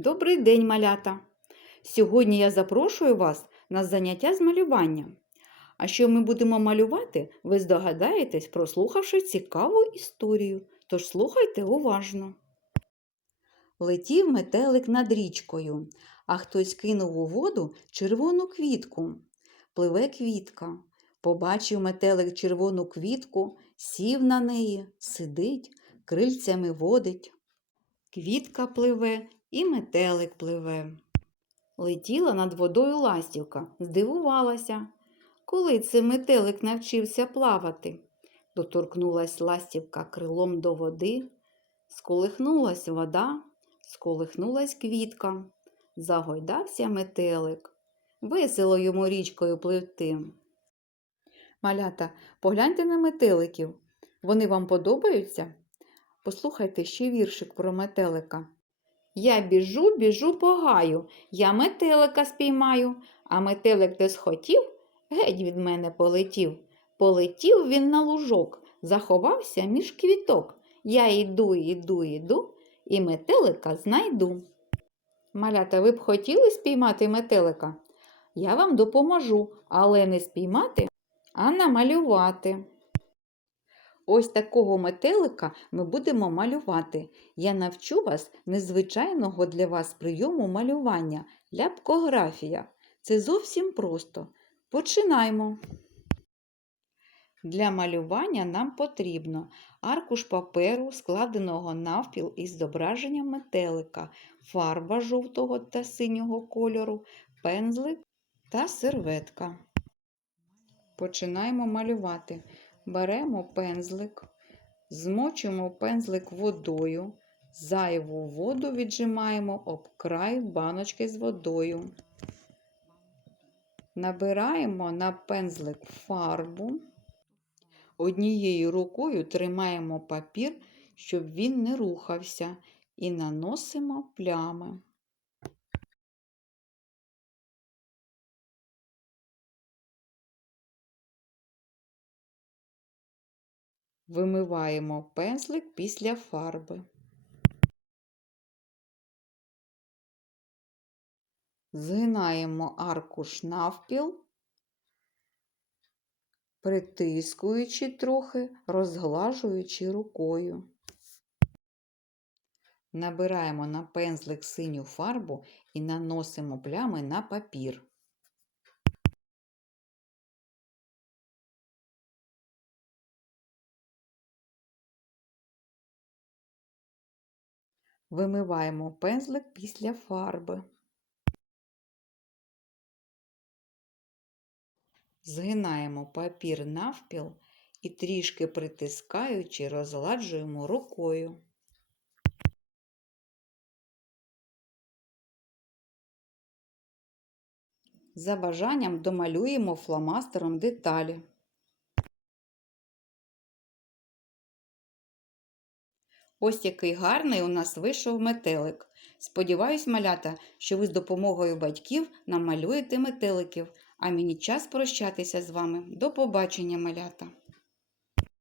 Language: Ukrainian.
Добрий день, малята! Сьогодні я запрошую вас на заняття з малювання. А що ми будемо малювати, ви здогадаєтесь, прослухавши цікаву історію. Тож слухайте уважно. Летів метелик над річкою, а хтось кинув у воду червону квітку. Пливе квітка. Побачив метелик червону квітку, сів на неї, сидить, крильцями водить. Квітка пливе і метелик пливе. Летіла над водою ластівка, здивувалася. Коли це метелик навчився плавати? Доторкнулась ластівка крилом до води, сколихнулась вода, сколихнулась квітка, загойдався метелик. Весело йому річкою пливти. Малята, погляньте на метеликів. Вони вам подобаються? Послухайте ще віршик про метелика. Я біжу, біжу по гаю, я метелика спіймаю, а метелик де схотів, геть від мене полетів. Полетів він на лужок, заховався між квіток. Я йду, йду, йду, і метелика знайду. Малята, ви б хотіли спіймати метелика? Я вам допоможу, але не спіймати, а намалювати. Ось такого метелика ми будемо малювати. Я навчу вас незвичайного для вас прийому малювання ляпкографія. Це зовсім просто. Починаймо. Для малювання нам потрібно аркуш паперу, складеного навпіл із зображенням метелика, фарба жовтого та синього кольору, пензлик та серветка. Починаємо малювати. Беремо пензлик, змочуємо пензлик водою, зайву воду віджимаємо об край баночки з водою. Набираємо на пензлик фарбу. Однією рукою тримаємо папір, щоб він не рухався, і наносимо плями. Вимиваємо пензлик після фарби. Згинаємо аркуш навпіл, притискуючи трохи, розглажуючи рукою. Набираємо на пензлик синю фарбу і наносимо плями на папір. Вимиваємо пензлик після фарби. Згинаємо папір навпіл і трішки притискаючи, розгладжуємо рукою. За бажанням домалюємо фломастером деталі. Ось який гарний у нас вийшов метелик. Сподіваюсь, малята, що ви з допомогою батьків намалюєте метеликів, а мені час прощатися з вами. До побачення, малята!